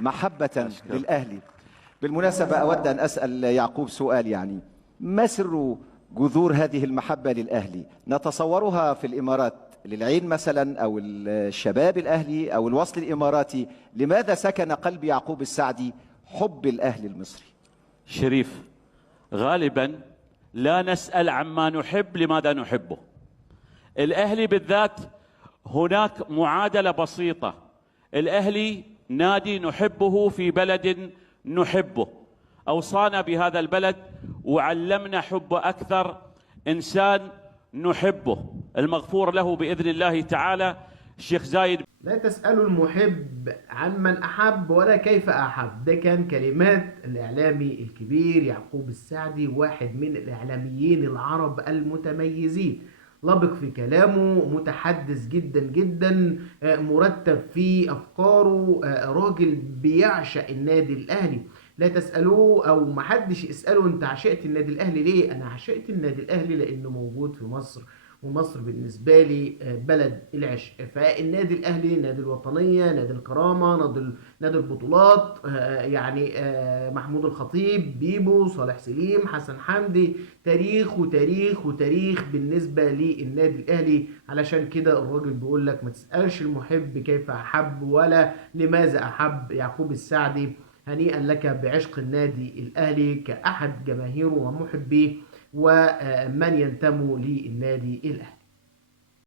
محبة للأهلي. بالمناسبة أود أن أسأل يعقوب سؤال، يعني ما سر جذور هذه المحبة للأهلي؟ نتصورها في الإمارات للعين مثلا، أو الشباب الأهلي، أو الوصل الإماراتي. لماذا سكن قلب يعقوب السعدي حب الأهلي المصري؟ شريف، غالبا لا نسأل عما نحب لماذا نحبه. الأهلي بالذات هناك معادلة بسيطة: الأهلي نادي نحبه في بلد نحبه، أوصانا بهذا البلد وعلمنا حب أكثر إنسان نحبه المغفور له بإذن الله تعالى الشيخ زايد. لا تسألوا المحب عن من أحب ولا كيف أحب. ده كان كلمات الإعلامي الكبير يعقوب السعدي، واحد من الإعلاميين العرب المتميزين، لبق في كلامه، متحدث جدا جدا، مرتب في أفكاره، راجل بيعشق النادي الأهلي. لا تسألوه أو محدش يسأله أنت عشقت النادي الأهلي ليه؟ أنا عشقت النادي الأهلي لأنه موجود في مصر، ومصر بالنسبة لي بلد العشق. فالنادي الأهلي نادي الوطنية، نادي الكرامة، نادي البطولات. يعني محمود الخطيب، بيبو، صالح سليم، حسن حمدي، تاريخ وتاريخ وتاريخ بالنسبة للنادي الأهلي. علشان كده الراجل بيقول لك ما تسألش المحب كيف أحب ولا لماذا أحب. يعقوب السعدي، هنيئا لك بعشق النادي الأهلي كأحد جماهيره ومحبيه ومن ينتموا للنادي الأهلي.